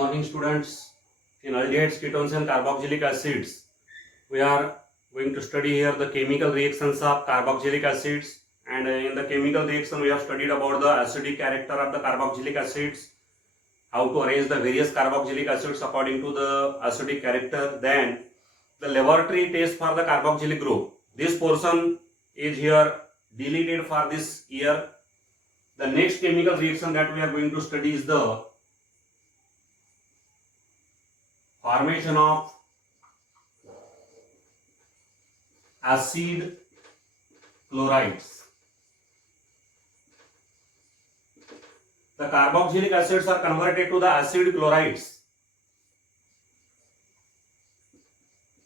morning, students. In aldehydes, ketones, and carboxylic acids, we are going to study here the chemical reactions of carboxylic acids. And in the chemical reaction, we have studied about the acidic character of the carboxylic acids, how to arrange the various carboxylic acids according to the acidic character. Then the laboratory test for the carboxylic group. This portion is here deleted for this year. The next chemical reaction that we are going to study is the formation of acid chlorides. The carboxylic acids are converted to the acid chlorides.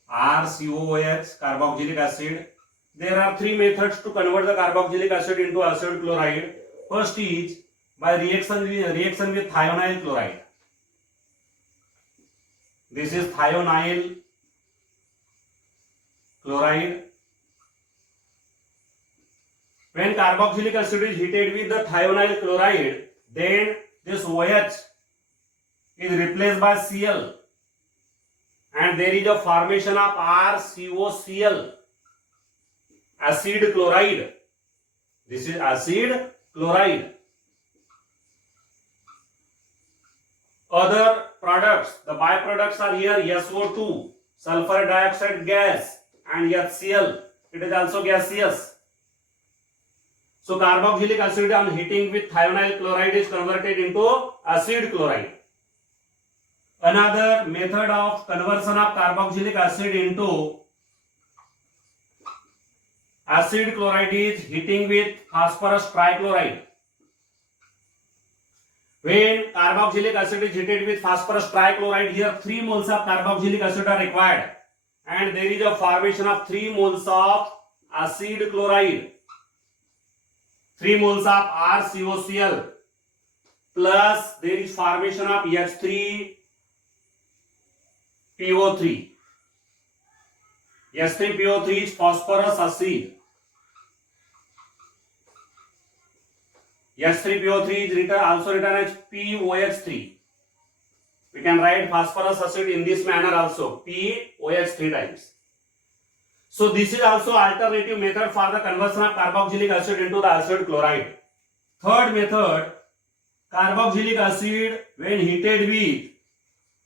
RCOOH, carboxylic acid. There are three methods to convert the carboxylic acid into acid chloride. First is by reaction with thionyl chloride. This is thionyl chloride. When carboxylic acid is heated with the thionyl chloride, then this OH is replaced by Cl and there is a formation of RCOCl, acid chloride. This is acid chloride. Other products, the byproducts are here SO2, sulfur dioxide gas, and HCl. It is also gaseous. So carboxylic acid on heating with thionyl chloride is converted into acid chloride. Another method of conversion of carboxylic acid into acid chloride is heating with phosphorus trichloride. When carboxylic acid is heated with phosphorus trichloride, here 3 moles of carboxylic acid are required and there is a formation of 3 moles of acid chloride. 3 moles of RCOCl plus there is formation of H3PO3. H3PO3 is phosphorus acid. H3PO3 is also written as POH3. We can write phosphorus acid in this manner also, POH3 times. So this is also alternative method for the conversion of carboxylic acid into the acid chloride. Third method, carboxylic acid when heated with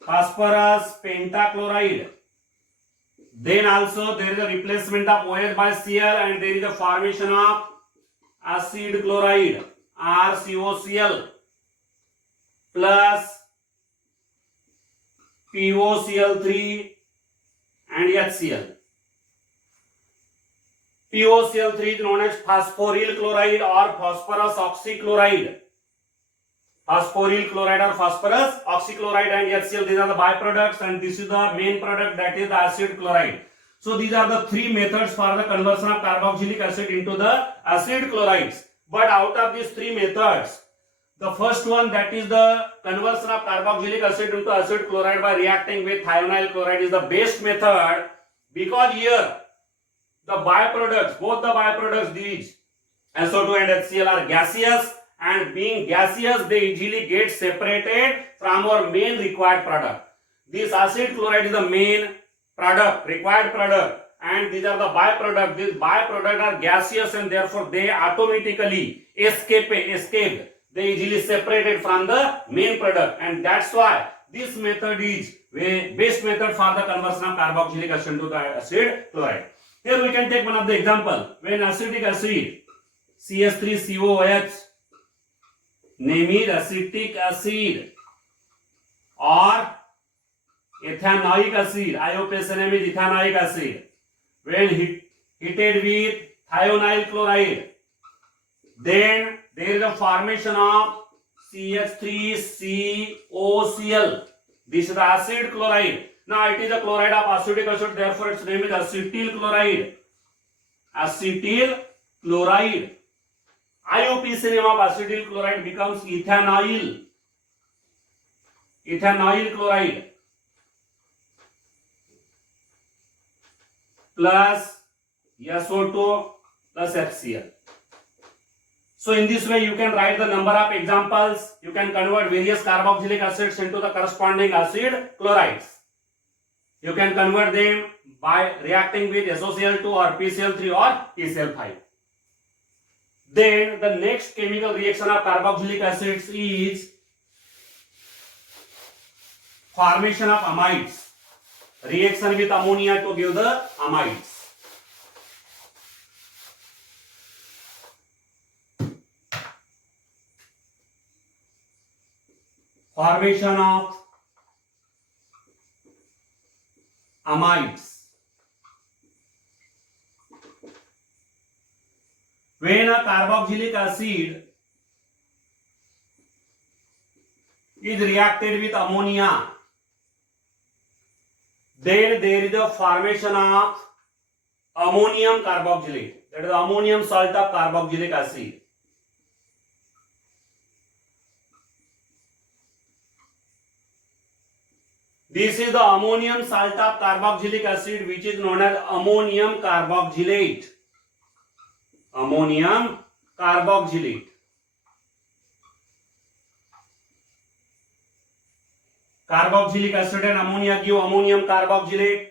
phosphorus pentachloride, then also there is a replacement of OH by Cl and there is a formation of acid chloride, RCOCl plus POCl3 and HCl. POCl3 is known as phosphoryl chloride or phosphorus oxychloride. Phosphoryl chloride or phosphorus oxychloride and HCl, these are the byproducts and this is the main product, that is the acid chloride. So these are the 3 methods for the conversion of carboxylic acid into the acid chlorides. But out of these 3 methods, the first one, that is the conversion of carboxylic acid into acid chloride by reacting with thionyl chloride, is the best method, because here the byproducts, both the byproducts, these SO2 and HCl are gaseous, and being gaseous they easily get separated from our main required product. This acid chloride is the main product, required product, and these are the byproducts. These byproducts are gaseous and therefore they automatically escape. They easily separated from the main product, and that's why this method is the best method for the conversion of carboxylic acid to the acid chloride. Here we can take one of the example. When acetic acid CH3COOH, name it acetic acid or ethanoic acid, IUPAC name is ethanoic acid. When heated with thionyl chloride, then there is a formation of CH3COCl. This is the acid chloride. Now it is a chloride of acetic acid, therefore its name is acetyl chloride. Acetyl chloride. IUPAC name of acetyl chloride becomes ethanoyl. Ethanoyl chloride plus SO2 plus HCl. So in this way you can write the number of examples. You can convert various carboxylic acids into the corresponding acid chlorides. You can convert them by reacting with SOCl2 or PCl3 or PCl5. Then the next chemical reaction of carboxylic acids is formation of amides. Reaction with ammonia to give the amides. Formation of amides. When a carboxylic acid is reacted with ammonia, then there is a formation of ammonium carboxylate, that is ammonium salt of carboxylic acid. This is the ammonium salt of carboxylic acid, which is known as ammonium carboxylate. Ammonium carboxylate. Carboxylic acid and ammonia give ammonium carboxylate.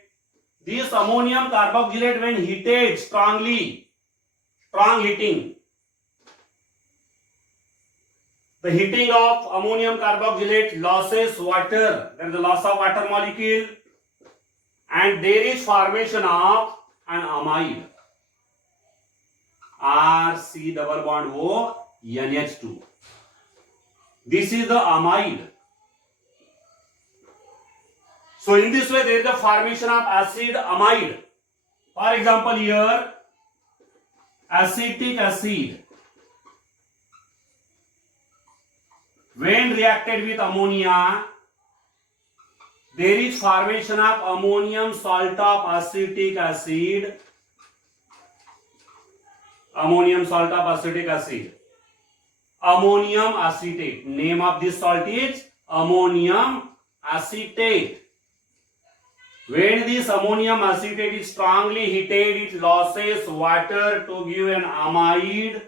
This ammonium carboxylate, when heated strongly, strong heating, the heating of ammonium carboxylate losses water. There is a loss of water molecule, and there is formation of an amide. RC double bond O NH2. This is the amide. So in this way there is the formation of acid amide. For example, here acetic acid, when reacted with ammonia, there is formation of ammonium salt of acetic acid. Ammonium salt of acetic acid. Ammonium acetate. Name of this salt is ammonium acetate. When this ammonium acetate is strongly heated, it losses water to give an amide.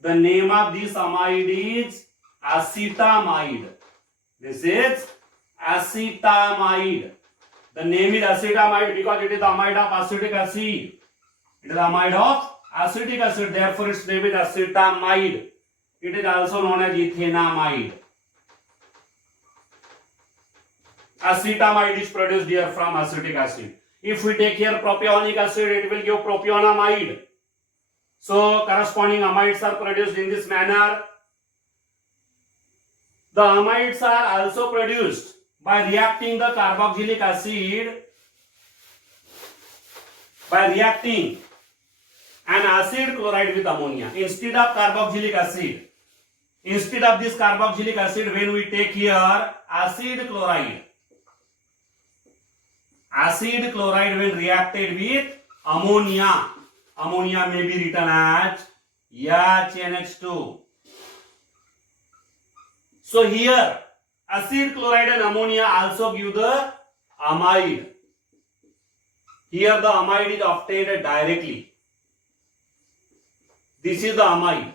The name of this amide is acetamide. This is acetamide. The name is acetamide because it is the amide of acetic acid. It is the amide of acetic acid, therefore its name is acetamide. It is also known as ethanamide. Acetamide is produced here from acetic acid. If we take here propionic acid, it will give propionamide. So corresponding amides are produced in this manner. The amides are also produced by reacting the carboxylic acid, by reacting an acid chloride with ammonia instead of carboxylic acid. Instead of this carboxylic acid, when we take here acid chloride, acid chloride when reacted with ammonia, ammonia may be written as HNH2. So here acid chloride and ammonia also give the amide. Here the amide is obtained directly. This is the amide.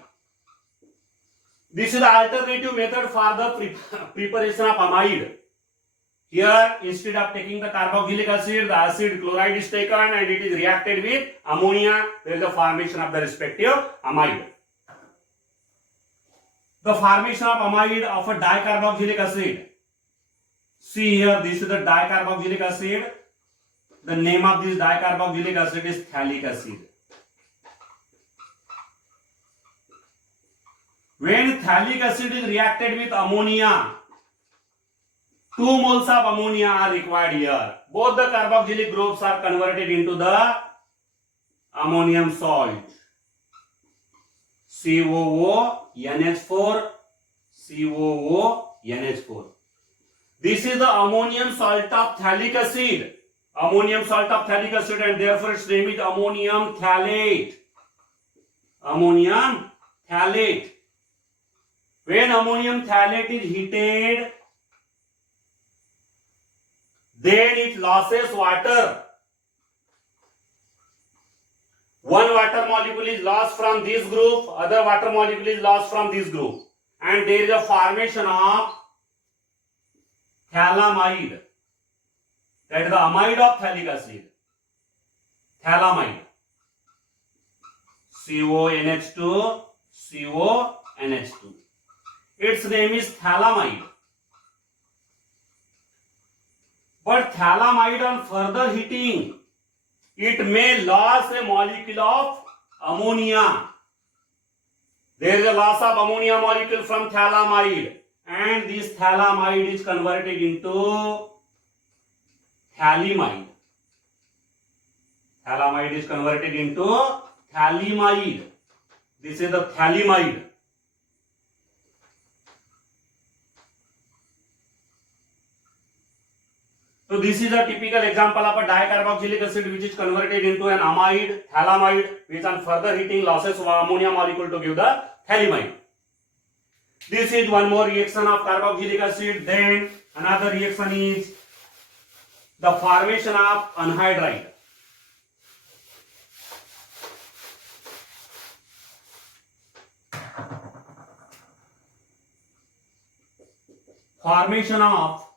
This is the alternative method for the preparation of amide. Here, instead of taking the carboxylic acid, the acid chloride is taken and it is reacted with ammonia. There is the formation of the respective amide. The formation of amide of a dicarboxylic acid. See here, this is the dicarboxylic acid. The name of this dicarboxylic acid is phthalic acid. When phthalic acid is reacted with ammonia, 2 moles of ammonia are required here. Both the carboxylic groups are converted into the ammonium salt. COO NH4, COO NH4. This is the ammonium salt of phthalic acid. Ammonium salt of phthalic acid, and therefore its name is ammonium phthalate. Ammonium phthalate. When ammonium phthalate is heated, then it loses water. one water molecule is lost from this group, other water molecule is lost from this group, and there is a formation of phthalimide, that is the amide of phthalic acid, phthalimide, CONH2, CONH2. Its name is phthalimide. But phthalimide on further heating, it may lose a molecule of ammonia. There is a loss of ammonia molecule from phthalimide, and this phthalimide is converted into phthalimide. Phthalimide is converted into phthalimide. This is the phthalimide. So this is a typical example of a dicarboxylic acid which is converted into an amide, phthalimide, which on further heating losses of ammonia molecule to give the phthalimide. This is one more reaction of carboxylic acid. Then another reaction is the formation of anhydride. Formation of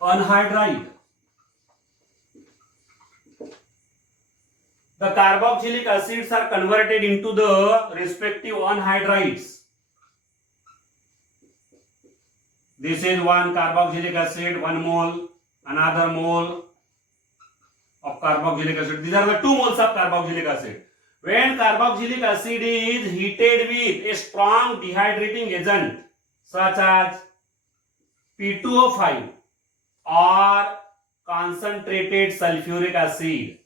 anhydride. The carboxylic acids are converted into the respective anhydrides. This is one carboxylic acid, 1 mole, another mole of carboxylic acid. These are the 2 moles of carboxylic acid. When carboxylic acid is heated with a strong dehydrating agent such as P2O5 or concentrated sulfuric acid,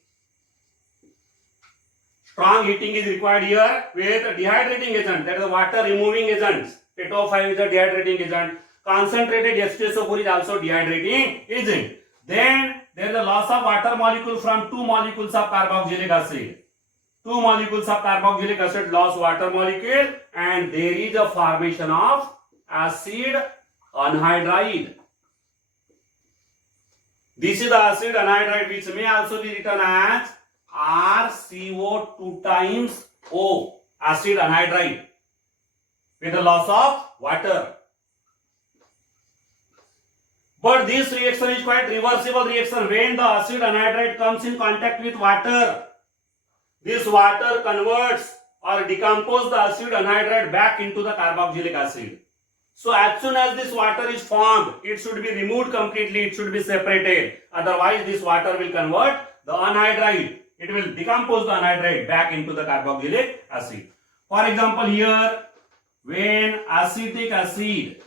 strong heating is required here with a dehydrating agent, that is water removing agents. P2O5 is a dehydrating agent. Concentrated H2SO4 is also dehydrating agent. Then there is a loss of water molecule from 2 molecules of carboxylic acid. 2 molecules of carboxylic acid lost water molecule, and there is a formation of acid anhydride. This is the acid anhydride, which may also be written as RCO2 times O, acid anhydride, with the loss of water. But this reaction is quite reversible reaction. When the acid anhydride comes in contact with water, this water converts or decomposes the acid anhydride back into the carboxylic acid. So as soon as this water is formed, it should be removed completely, it should be separated. Otherwise this water will convert the anhydride. It will decompose the anhydride back into the carboxylic acid. For example, here when acetic acid,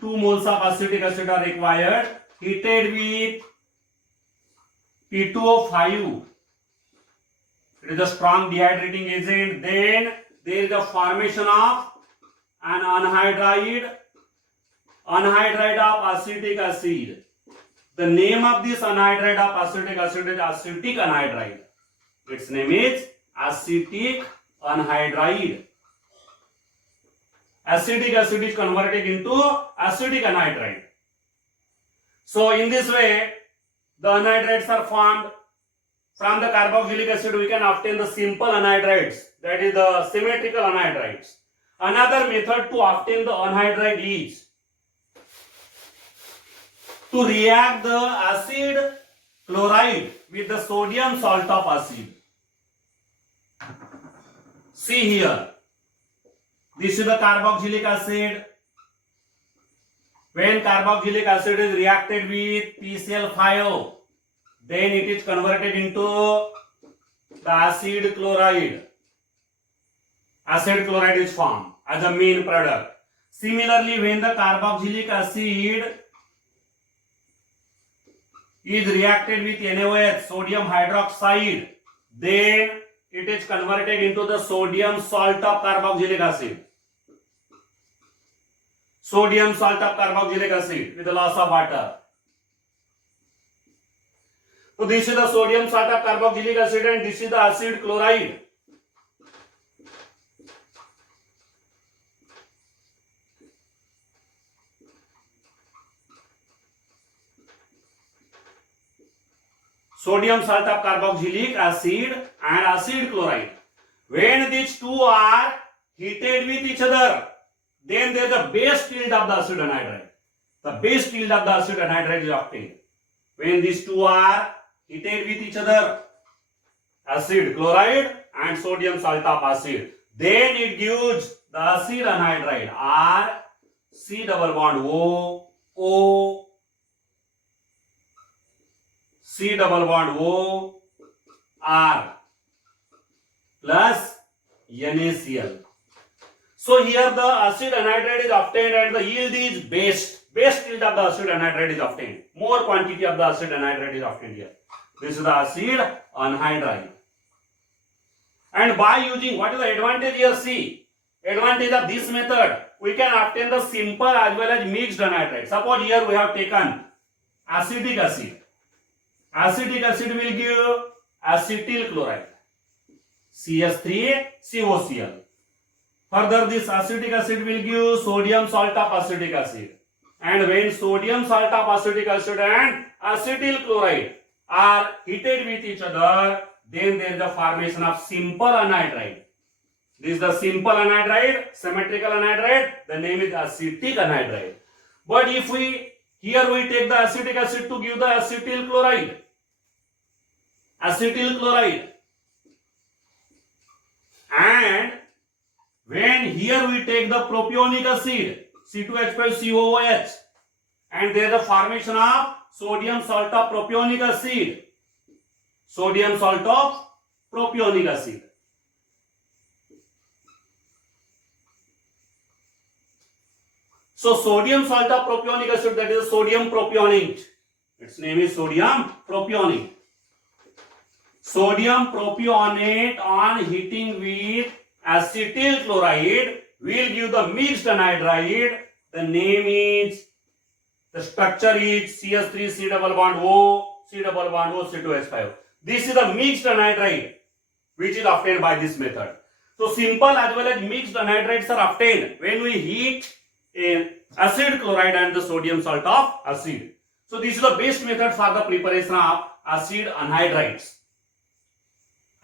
2 moles of acetic acid are required, heated with P2O5, it is a strong dehydrating agent. Then there is a formation of an anhydride of acetic acid. The name of this anhydride of acetic acid is acetic anhydride. Its name is acetic anhydride. Acetic acid is converted into acetic anhydride. So in this way, the anhydrides are formed. From the carboxylic acid we can obtain the simple anhydrides, that is the symmetrical anhydrides. Another method to obtain the anhydride is to react the acid chloride with the sodium salt of acid. See here, this is the carboxylic acid. When carboxylic acid is reacted with PCl5, then it is converted into the acid chloride. Acid chloride is formed as a main product. Similarly, when the carboxylic acid is reacted with NaOH, sodium hydroxide, then it is converted into the sodium salt of carboxylic acid. Sodium salt of carboxylic acid with the loss of water. So this is the sodium salt of carboxylic acid and this is the acid chloride. sodium salt of carboxylic acid and acid chloride. When these two are heated with each other, then there is a base tilt of the acid anhydride. The base tilt of the acid anhydride is obtained. When these two are heated with each other, acid chloride and sodium salt of acid, then it gives the acid anhydride R C double bond O C double bond O R plus NaCl. So here the acid anhydride is obtained and the yield is base tilt of the acid anhydride is obtained. More quantity of the acid anhydride is obtained here. This is the acid anhydride. And by using, what is the advantage here? See, advantage of this method, we can obtain the simple as well as mixed anhydride. Suppose here we have taken acetic acid. Acetic acid will give acetyl chloride, CH3COCl. Further, this acetic acid will give sodium salt of acetic acid. And when sodium salt of acetic acid and acetyl chloride are heated with each other, then there is the formation of simple anhydride. This is the simple anhydride, symmetrical anhydride. The name is acetic anhydride. But if here we take the acetic acid to give the acetyl chloride. And when here we take the propionic acid, C2H5COOH, and there is the formation of sodium salt of propionic acid. Sodium salt of propionic acid. So sodium salt of propionic acid, that is sodium propionate. Its name is sodium propionate. Sodium propionate on heating with acetyl chloride will give the mixed anhydride. The name is, the structure is CH3 C double bond O C2H5. This is the mixed anhydride which is obtained by this method. So simple as well as mixed anhydrides are obtained when we heat acid chloride and the sodium salt of acid. So this is the best method for the preparation of acid anhydrides.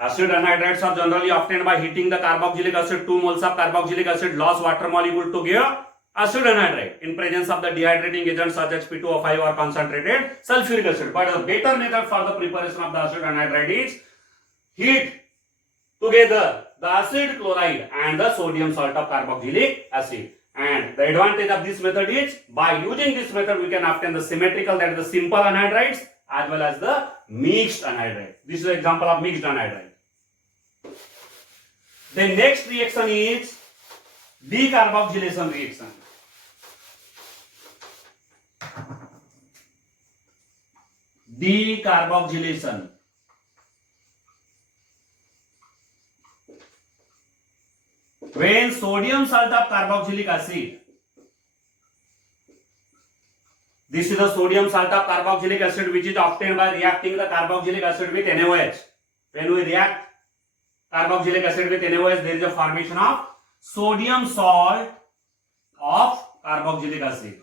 Acid anhydrides are generally obtained by heating the carboxylic acid. 2 moles of carboxylic acid lost water molecule to give acid anhydride in presence of the dehydrating agent such as P2O5 or concentrated sulfuric acid. But the better method for the preparation of the acid anhydride is heat together the acid chloride and the sodium salt of carboxylic acid. And the advantage of this method is, by using this method we can obtain the symmetrical, that is the simple anhydrides, as well as the mixed anhydride. This is an example of mixed anhydride. The next reaction is decarboxylation reaction. Decarboxylation. When sodium salt of carboxylic acid, this is the sodium salt of carboxylic acid which is obtained by reacting the carboxylic acid with NaOH. When we react carboxylic acid with NaOH, there is a formation of sodium salt of carboxylic acid.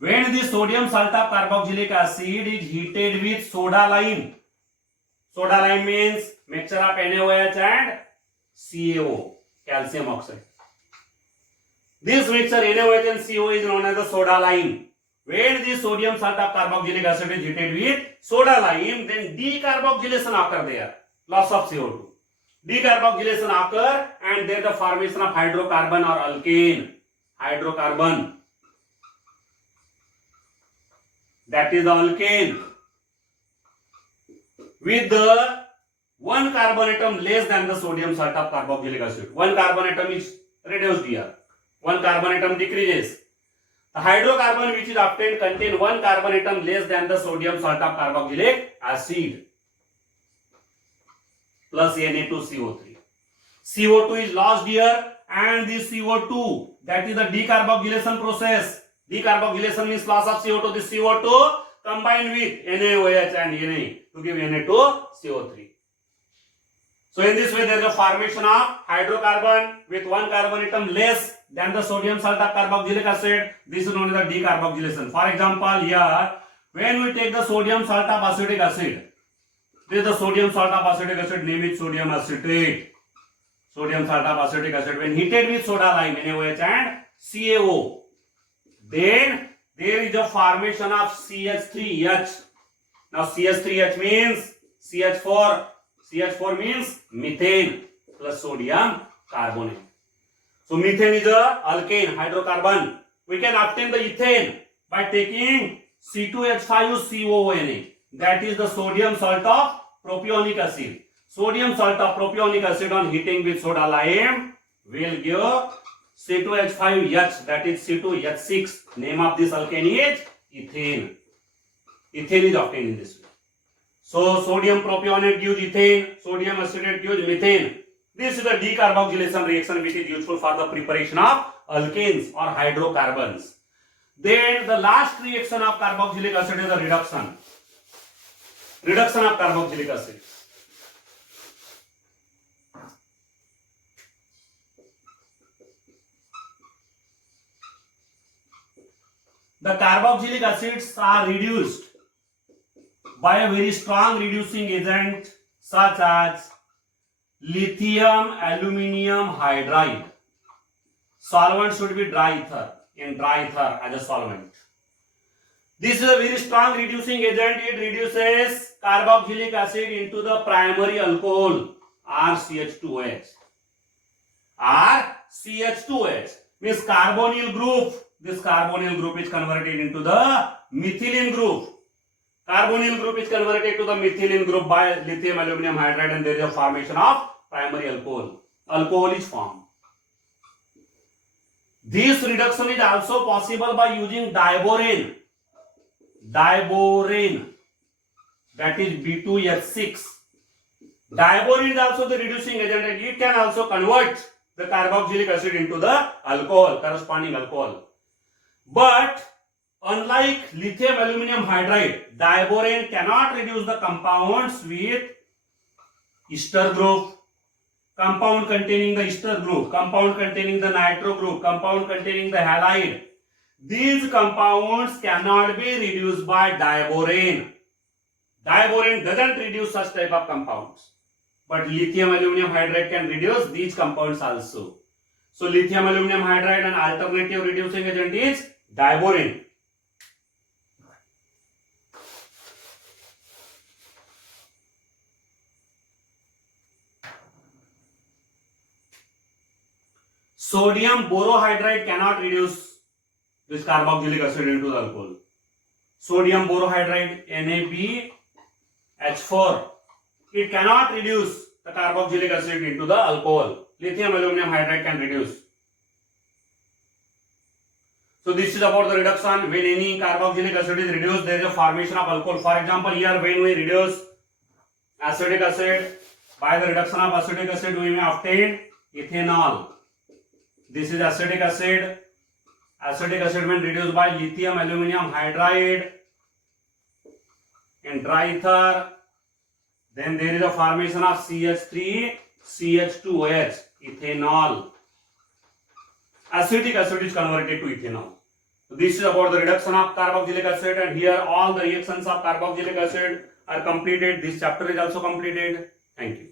When the sodium salt of carboxylic acid is heated with soda lime means mixture of NaOH and CaO, calcium oxide. This mixture NaOH and CO is known as the soda lime. When the sodium salt of carboxylic acid is heated with soda lime, then decarboxylation occurs there, loss of CO2. Decarboxylation occurs and there is the formation of hydrocarbon or alkane. Hydrocarbon, that is the alkane, with the one carbon atom less than the sodium salt of carboxylic acid. One carbon atom is reduced here. One carbon atom decreases. The hydrocarbon which is obtained contain one carbon atom less than the sodium salt of carboxylic acid plus Na2CO3. CO2 is lost here, and this CO2, that is the decarboxylation process. Decarboxylation means loss of CO2. This CO2 combined with NaOH and Na to give Na2CO3. So in this way there is a formation of hydrocarbon with one carbon atom less than the sodium salt of carboxylic acid. This is known as the decarboxylation. For example, here when we take the sodium salt of acetic acid, This is the sodium salt of acetic acid, name it sodium acetate. Sodium salt of acetic acid when heated with soda lime NaOH and CaO, then there is a formation of CH3H. Now CH3H means CH4. CH4 means methane plus sodium carbonate. So methane is a alkane hydrocarbon. We can obtain the ethane by taking C2H5COONA. That is the sodium salt of propionic acid. Sodium salt of propionic acid on heating with soda lime will give C2H5H, that is C2H6. Name of this alkane is ethane. Ethane is obtained in this way. So sodium propionate gives ethane, sodium acetate gives methane. This is the decarboxylation reaction which is useful for the preparation of alkanes or hydrocarbons. Then the last reaction of carboxylic acid is the reduction. Reduction of carboxylic acid. The carboxylic acids are reduced by a very strong reducing agent such as lithium aluminium hydride. Solvent should be dry ether, in dry ether as a solvent. This is a very strong reducing agent. It reduces carboxylic acid into the primary alcohol RCH2OH. RCH2OH means carbonyl group. This carbonyl group is converted into the methylene group. Carbonyl group is converted to the methylene group by lithium aluminum hydride and there is a formation of primary alcohol. Alcohol is formed. This reduction is also possible by using diborane. Diborane, that is B2H6. Diborane is also the reducing agent and it can also convert the carboxylic acid into the alcohol, corresponding alcohol. But unlike lithium aluminum hydride, diborane cannot reduce the compounds with ester group, compound containing the ester group, compound containing the nitro group, compound containing the halide. These compounds cannot be reduced by diborane. Diborane doesn't reduce such type of compounds. But lithium aluminum hydride can reduce these compounds also. So lithium aluminum hydride and alternative reducing agent is diborane. Sodium borohydride cannot reduce this carboxylic acid into the alcohol. Sodium borohydride NaBH4. It cannot reduce the carboxylic acid into the alcohol. Lithium aluminum hydride can reduce. So this is about the reduction. When any carboxylic acid is reduced, there is a formation of alcohol. For example, here when we reduce acetic acid, by the reduction of acetic acid we may obtain ethanol. This is acetic acid. Acetic acid when reduced by lithium aluminum hydride in dry ether, then there is a formation of CH3, CH2OH, ethanol. Acetic acid is converted to ethanol. So this is about the reduction of carboxylic acid, and here all the reactions of carboxylic acid are completed. This chapter is also completed. Thank you.